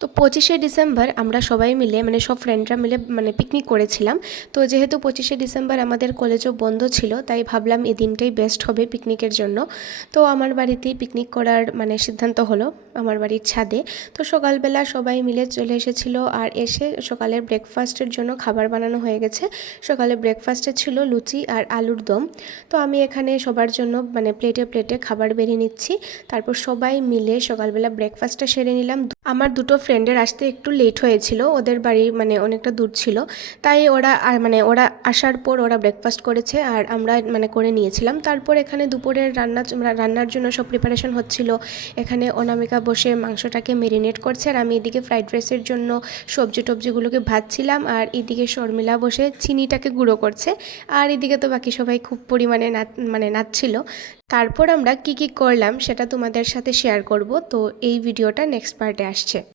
তো 25শে ডিসেম্বর আমরা সবাই মিলে মানে সব ফ্রেন্ডরা মিলে মানে পিকনিক করেছিলাম। তো যেহেতু 25শে ডিসেম্বর আমাদের কলেজও বন্ধ ছিল, তাই ভাবলাম এই দিনটাই বেস্ট হবে পিকনিকের জন্য। তো আমার বাড়িতেই পিকনিক করার মানে সিদ্ধান্ত হলো, আমার বাড়ির ছাদে। তো সকালবেলা সবাই মিলে চলে এসেছিলো, আর এসে সকালের ব্রেকফাস্টের জন্য খাবার বানানো হয়ে গেছে। সকালে ব্রেকফাস্টে ছিল লুচি আর আলুর দম। তো আমি এখানে সবার জন্য মানে প্লেটে প্লেটে খাবার বেরিয়ে নিচ্ছি। তারপর সবাই মিলে সকালবেলা ব্রেকফাস্টটা সেরে নিলাম। আমার দুটো ফ্রেন্ডের আসতে একটু লেট হয়েছিল, ওদের বাড়ি মানে অনেকটা দূর ছিল, তাই ওরা আসার পর ওরা ব্রেকফাস্ট করেছে আর আমরা মানে করে নিয়েছিলাম। তারপর এখানে দুপুরের রান্নার জন্য সব প্রিপারেশন হচ্ছিল। এখানে অনামিকা বসে মাংসটাকে মেরিনেট করছে, আর আমি এদিকে ফ্রাইড রাইসের জন্য টবজিগুলোকে ভাজছিলাম, আর এদিকে শর্মিলা বসে চিনিটাকে গুঁড়ো করছে, আর এদিকে তো বাকি সবাই খুব পরিমাণে নাচছিল। তারপর আমরা কি করলাম সেটা তোমাদের সাথে শেয়ার করব। তো এই ভিডিওটা নেক্সট পার্টে আসছে।